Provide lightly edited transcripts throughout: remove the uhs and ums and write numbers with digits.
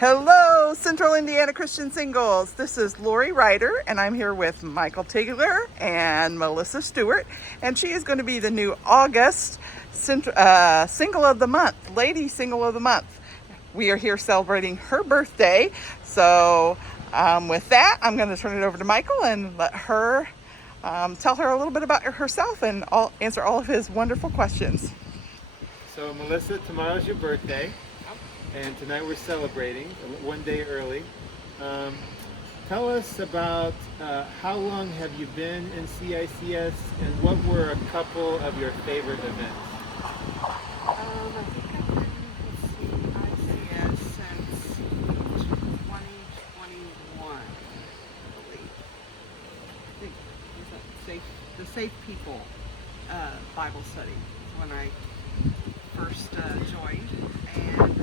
Hello, Central Indiana Christian Singles. This is Lori Ryder, and I'm here with Michael Tigler and Melissa Stewart, and she is going to be the new August Single of the Month, Lady Single of the Month. We are here celebrating her birthday, so with that, I'm going to turn it over to Michael and let her tell her a little bit about herself and answer all of his wonderful questions. So Melissa, tomorrow's your birthday. And tonight we're celebrating one day early. Tell us about how long have you been in CICS and what were a couple of your favorite events? I think I've been with CICS since 2021, I believe. I think it was the Safe People Bible study when I first joined. And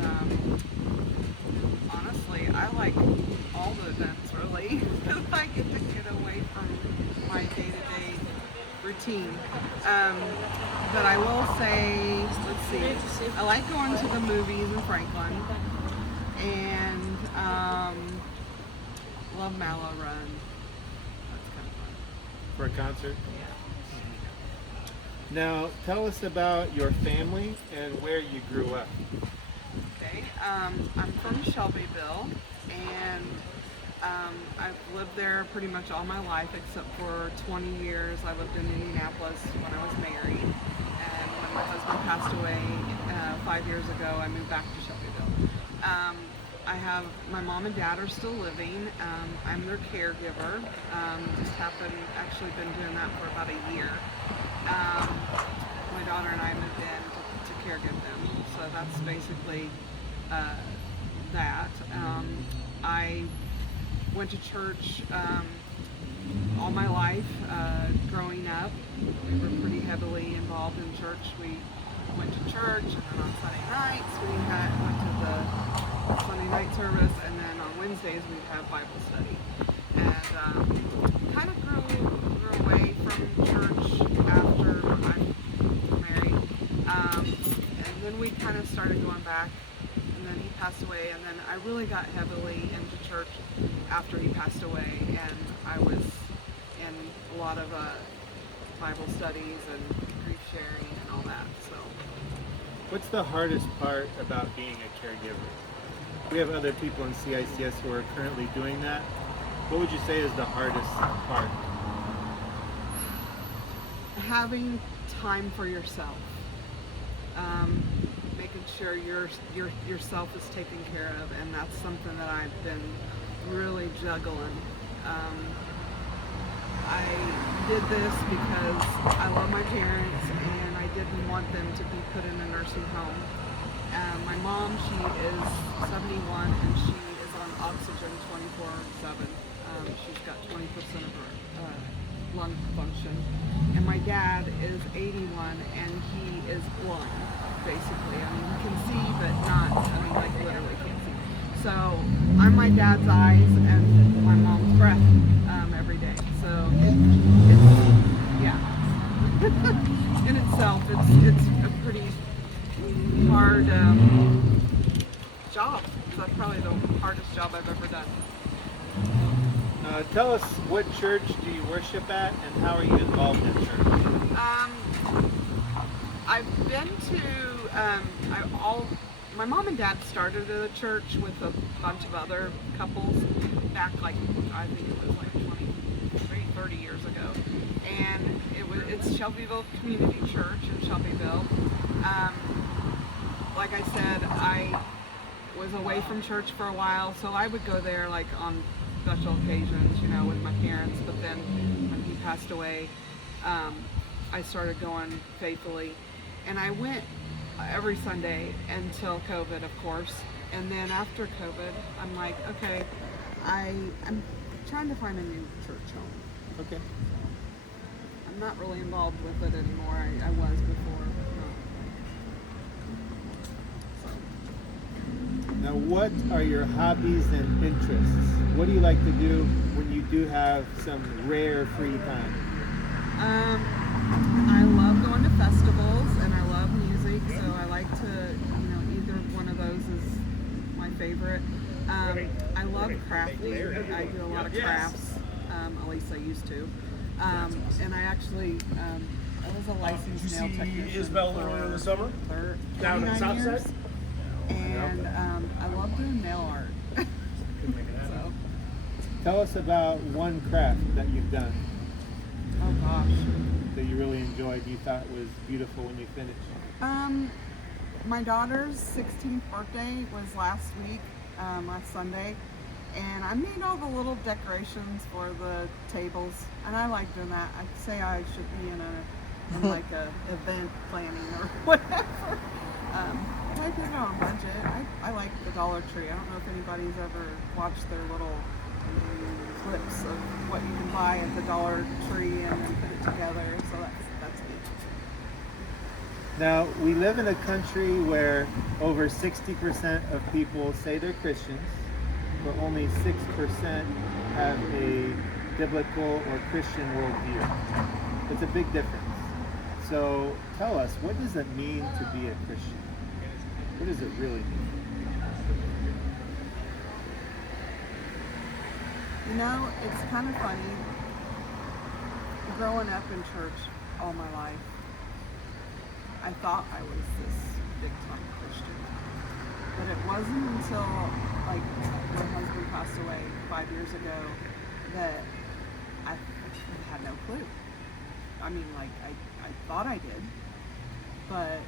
honestly, I like all the events really because I get to get away from my day-to-day routine. But I will say, let's see, I like going to the movies in Franklin and love Mallow Run. That's kind of fun. For a concert? Yeah. Now, tell us about your family and where you grew up. Okay, I'm from Shelbyville, and I've lived there pretty much all my life except for 20 years. I lived in Indianapolis when I was married, and when my husband passed away 5 years ago, I moved back to Shelbyville. My mom and dad are still living. I'm their caregiver. Actually been doing that for about a year. My daughter and I moved in to caregive them, so that's basically that. I went to church all my life. Growing up, we were pretty heavily involved in church. We went to church, and then on Sunday nights we went to the Sunday night service, and then on Wednesdays we'd have Bible study. And kind of grew away from church after I married. And then we kind of started going back, and then he passed away, and then I really got heavily into church after he passed away, and I was in a lot of Bible studies and grief sharing and all that. So, What's the hardest part about being a caregiver? We have other people in CICS who are currently doing that. What would you say is the hardest part? having time for yourself, making sure yourself is taken care of, and that's something that I've been really juggling. I did this because I love my parents and I didn't want them to be put in a nursing home. My mom, she is 71 and she is on oxygen 24/7. She's got 20% of her lung function. And my dad is 81 and he is blind, basically. I mean, he can see, but not, like literally can't see. So I'm my dad's eyes and my mom's breath every day. So it's yeah. In itself, it's a pretty hard job. That's probably the hardest job I've ever done. Tell us, what church do you worship at and how are you involved in church? I've been to, my mom and dad started at a church with a bunch of other couples back I think it was 30 years ago. And it's Shelbyville Community Church in Shelbyville. Like I said, I was away from church for a while, so I would go there on special occasions, with my parents. But then when he passed away, I started going faithfully, and I went every Sunday until COVID, of course. And then after COVID, I'm like, okay, I'm trying to find a new church home. Okay. I'm not really involved with it anymore. I was before. Now, what are your hobbies and interests? What do you like to do when you do have some rare free time? I love going to festivals and I love music, so I like to, either one of those is my favorite. I love crafting. I do a lot of crafts. At least I used to. And I actually, I was a licensed nail technician Isabel earlier in the summer? for Down in the 29 south years. side? And I love doing nail art. So, Tell us about one craft that you've done oh gosh. that you really enjoyed, you thought was beautiful when you finished. My daughter's 16th birthday was last week, last Sunday, and I made all the little decorations for the tables, and I like doing that. I say I should be in like a event planning or whatever. I did it on budget. I like the Dollar Tree. I don't know if anybody's ever watched their little clips of what you can buy at the Dollar Tree and then put it together. So that's me. Now, we live in a country where over 60% of people say they're Christians, but only 6% have a biblical or Christian worldview. It's a big difference. So tell us, what does it mean to be a Christian? What does it really mean? You know, it's kind of funny. Growing up in church all my life, I thought I was this big time Christian. But it wasn't until like my husband passed away 5 years ago that I had no clue. I mean, like I thought I did, but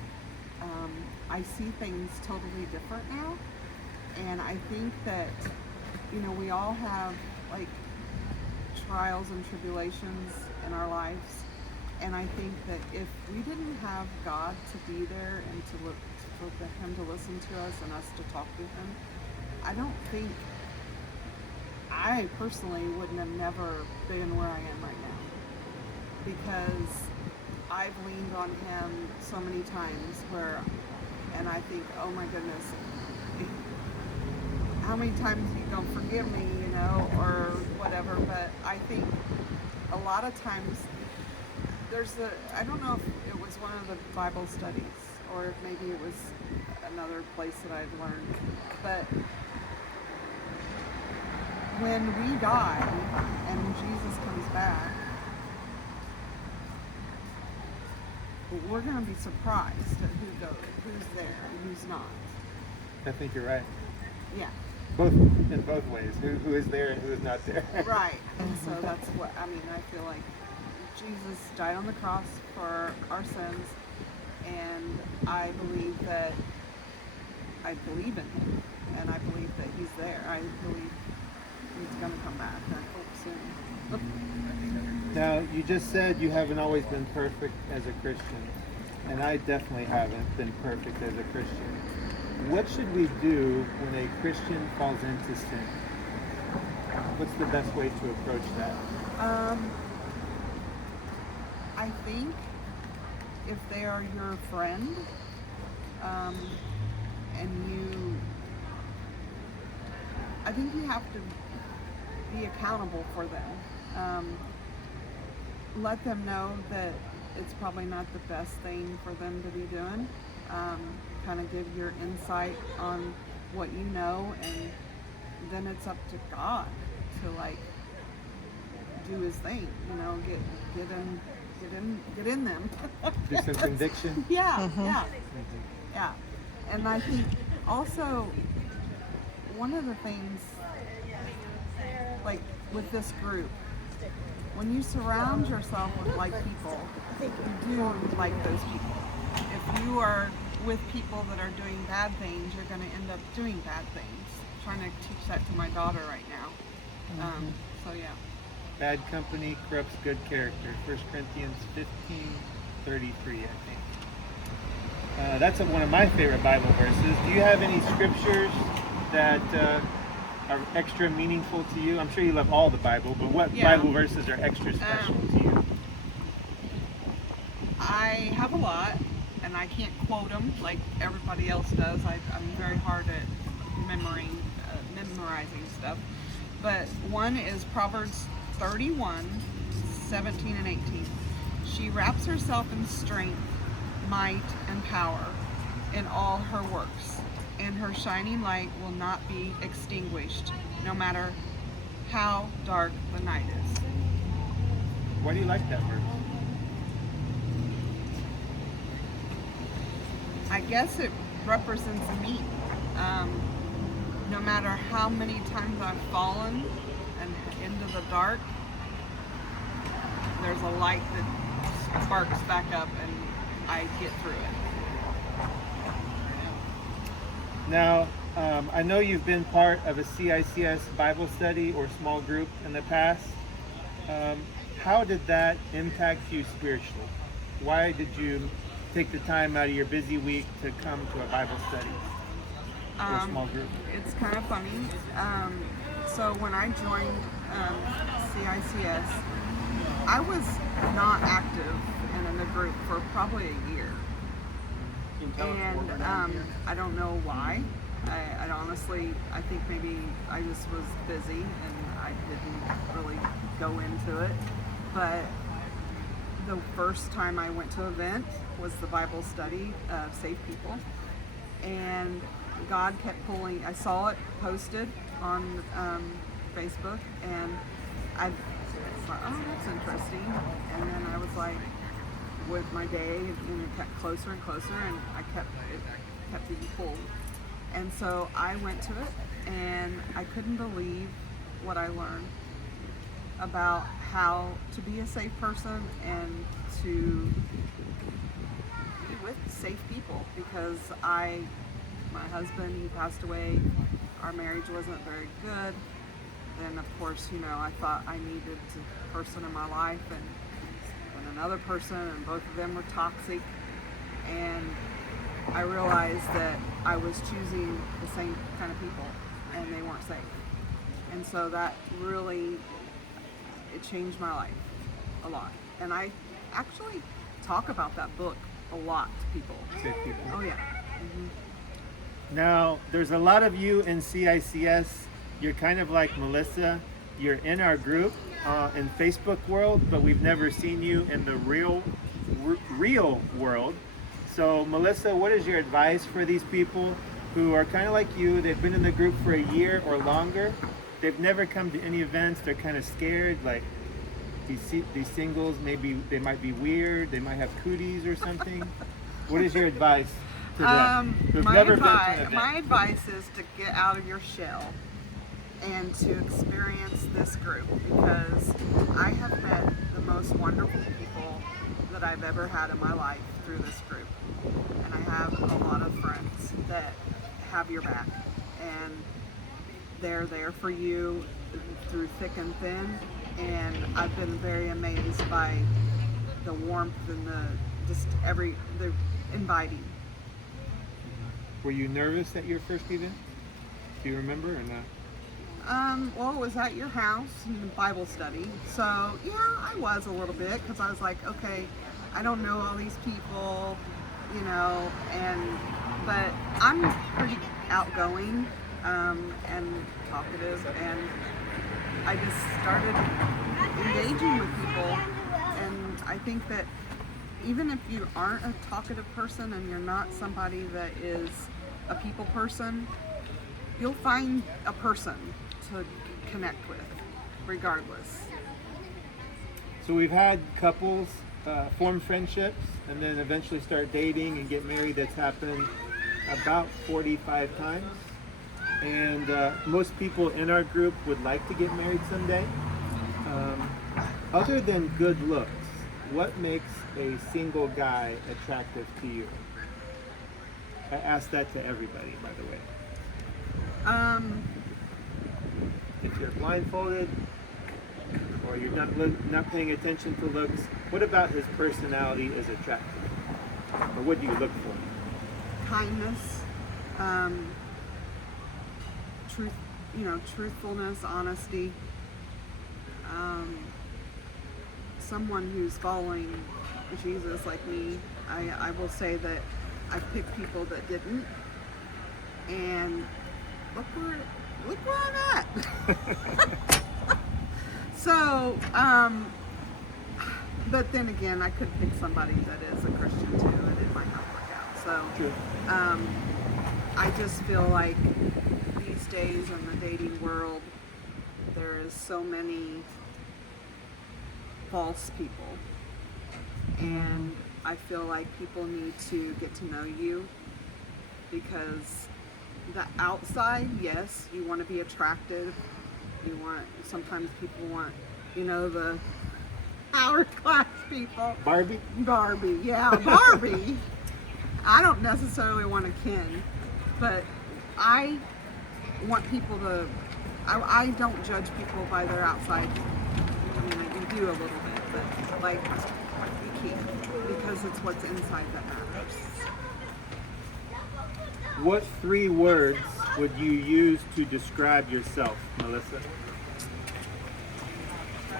I see things totally different now. And I think that, you know, we all have like trials and tribulations in our lives. And I think that if we didn't have God to be there and to look for him to listen to us and us to talk to him, I don't think I personally wouldn't have never been where I am right now, because I've leaned on him so many times and I think, oh my goodness, how many times you gonna forgive me, you know, or whatever. But I think a lot of times I don't know if it was one of the Bible studies or if maybe it was another place that I'd learned, but when we die and Jesus comes back, we're going to be surprised at who's there and who's not. I think you're right. Yeah. In both ways. Who is there and who is not there. Right. And so that's what, I mean, I feel like Jesus died on the cross for our sins, and I believe in him, and I believe that he's there. I believe he's going to come back, I hope soon. Now, you just said you haven't always been perfect as a Christian, and I definitely haven't been perfect as a Christian. What should we do when a Christian falls into sin? What's the best way to approach that? I think if they are your friend, I think you have to be accountable for them. Let them know that it's probably not the best thing for them to be doing. Kind of give your insight on what you know, and then it's up to God to like do his thing, you know, get in them. Do some conviction? Yeah. Yeah. And I think also one of the things, like with this group, when you surround yourself with like people, you do like those people. If you are with people that are doing bad things, you're going to end up doing bad things. I'm trying to teach that to my daughter right now. So yeah. Bad company corrupts good character. 1 Corinthians 15:33, I think. That's one of my favorite Bible verses. Do you have any scriptures that are extra meaningful to you? I'm sure you love all the Bible, but what Bible verses are extra special to you? I have a lot, and I can't quote them like everybody else does. I'm very hard at memorizing stuff. But one is Proverbs 31:17 and 18. She wraps herself in strength, might, and power in all her works. and her shining light will not be extinguished, no matter how dark the night is. Why do you like that verse? I guess it represents me. No matter how many times I've fallen and into the dark, there's a light that sparks back up and I get through it. Now, I know you've been part of a CICS Bible study or small group in the past. How did that impact you spiritually? Why did you take the time out of your busy week to come to a Bible study or a small group? It's kind of funny. So when I joined CICS, I was not active and in the group for probably a year. And I don't know why. I honestly, I think maybe I just was busy and I didn't really go into it. But the first time I went to an event was the Bible study of Safe People. And God kept pulling, I saw it posted on Facebook, and I thought, oh, that's interesting. And then I was like, with my day, and it kept closer and closer, and it kept being pulled. And so I went to it, and I couldn't believe what I learned about how to be a safe person and to be with safe people. Because my husband, he passed away. Our marriage wasn't very good. Then, of course, I thought I needed a person in my life, and another person, and both of them were toxic. And I realized that I was choosing the same kind of people, and they weren't safe. And so that really, it changed my life a lot. And I actually talk about that book a lot to people. Safe People. Oh yeah. Mm-hmm. Now, there's a lot of you in CICS. You're kind of like Melissa. You're in our group in Facebook world, but we've never seen you in the real world. So, Melissa, what is your advice for these people who are kind of like you? They've been in the group for a year or longer. They've never come to any events. They're kind of scared, like these singles, maybe they might be weird. They might have cooties or something. What is your advice to them who've never been to an event? My advice is to get out of your shell and to experience this group, because I have met the most wonderful people that I've ever had in my life through this group. And I have a lot of friends that have your back, and they're there for you through thick and thin. And I've been very amazed by the warmth and the inviting. Were you nervous at your first event? Do you remember or not? Well, it was at your house in the Bible study. So, yeah, I was a little bit, because I was like, okay, I don't know all these people, but I'm pretty outgoing and talkative, and I just started engaging with people. And I think that even if you aren't a talkative person and you're not somebody that is a people person, you'll find a person to connect with, regardless. So we've had couples form friendships and then eventually start dating and get married. That's happened about 45 times. And most people in our group would like to get married someday. Other than good looks, what makes a single guy attractive to you? I ask that to everybody, by the way. If you're blindfolded or you're not paying attention to looks, what about his personality is attractive? Or what do you look for? Kindness, truthfulness, honesty. Someone who's following Jesus like me. I will say that I picked people that didn't, and look where I'm at. So, but then again, I could pick somebody that is a Christian too, and it might not work out. So, I just feel like these days in the dating world, there is so many false people. And I feel like people need to get to know you, because the outside, yes, you want to be attractive. Sometimes people want, the hourglass people. Barbie? Barbie, yeah, Barbie. I don't necessarily want a Ken, but I want people to, I don't judge people by their outside. I mean, you do a little bit, but like, you can't, because it's what's inside that matters. What 3 words would you use to describe yourself, Melissa?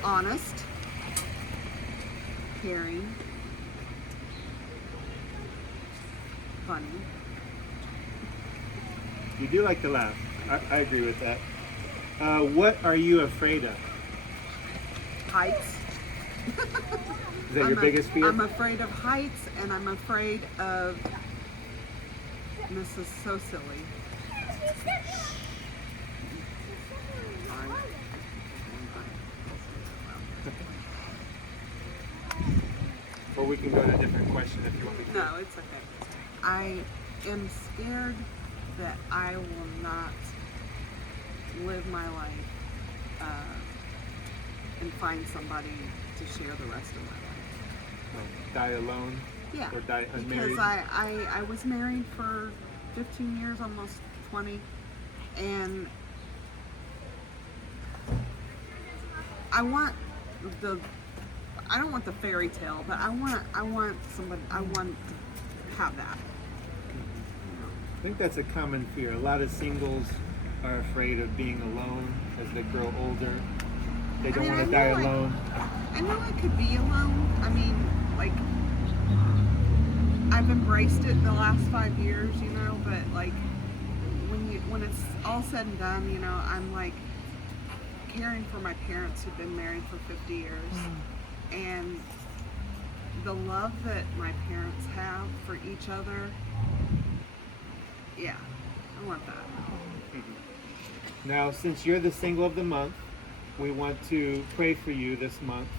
Honest, caring, funny. You do like to laugh. I agree with that. What are you afraid of? Heights. Is that your biggest fear? I'm afraid of heights, and I'm afraid of Mrs. So Silly. Or we can go to a different question if you want me to. No, it's okay. I am scared that I will not live my life and find somebody to share the rest of my life. Die alone? Yeah, Or die unmarried? because I was married for 15 years, almost 20, and I don't want the fairy tale, but I want somebody, I want to have that. I think that's a common fear. A lot of singles are afraid of being alone as they grow older. They don't want to die alone. I know I could be alone. I mean, like, I've embraced it the last 5 years, but like, when it's all said and done, I'm like caring for my parents who've been married for 50 years. And the love that my parents have for each other, yeah, I want that. Now, since you're the single of the month, we want to pray for you this month.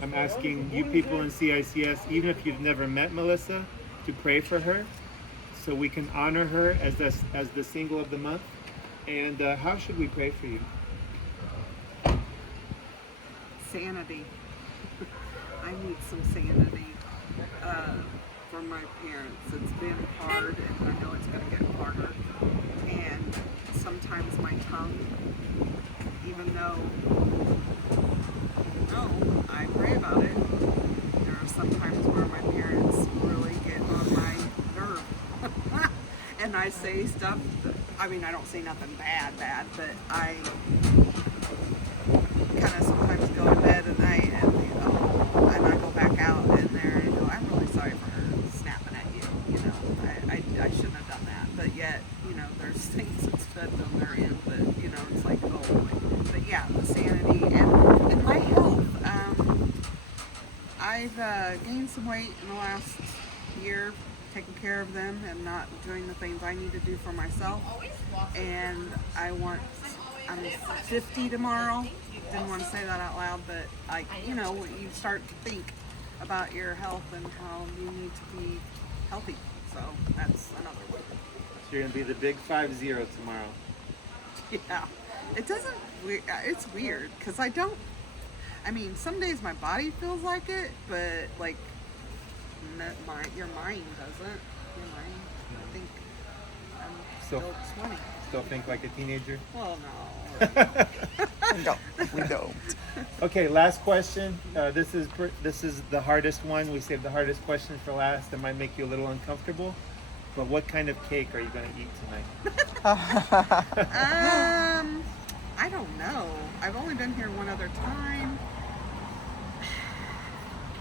I'm asking you people in CICS, even if you've never met Melissa, to pray for her so we can honor her as the single of the month. And how should we pray for you? Sanity. I need some sanity for my parents. It's been hard, and I know it's going to get harder. And sometimes my tongue, even though I pray about it, there are some times where my parents really get on my nerve. And I say stuff that, I don't say nothing bad, but I kind of sometimes go to bed at night and I go back out in there and go, I'm really sorry for her snapping at you. I shouldn't have done that. But yet, there's things that's fed on their end, but it's like, oh boy. But yeah, the sanity and my health. I've gained some weight in the last year, taking care of them and not doing the things I need to do for myself. And I'm 50 tomorrow. Didn't want to say that out loud, but you start to think about your health and how you need to be healthy. So that's another one. So you're going to be the big 5-0 tomorrow. Yeah. It's weird because some days my body feels like it, but like your mind doesn't. Your mind, I think I'm still 20. Still think like a teenager? Well, no. We don't. Okay, last question. This is the hardest one. We saved the hardest question for last. It might make you a little uncomfortable. But what kind of cake are you going to eat tonight? I don't know. I've only been here one other time. I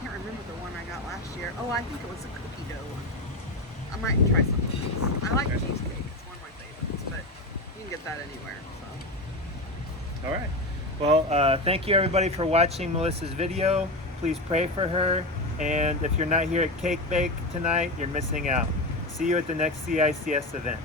can't remember the one I got last year. Oh, I think it was a cookie dough one. I might try something else. I like cheesecake. It's one of my favorites, but you can get that anywhere. So. All right. Well, thank you everybody for watching Melissa's video. Please pray for her. And if you're not here at Cake Bake tonight, you're missing out. See you at the next CICS event.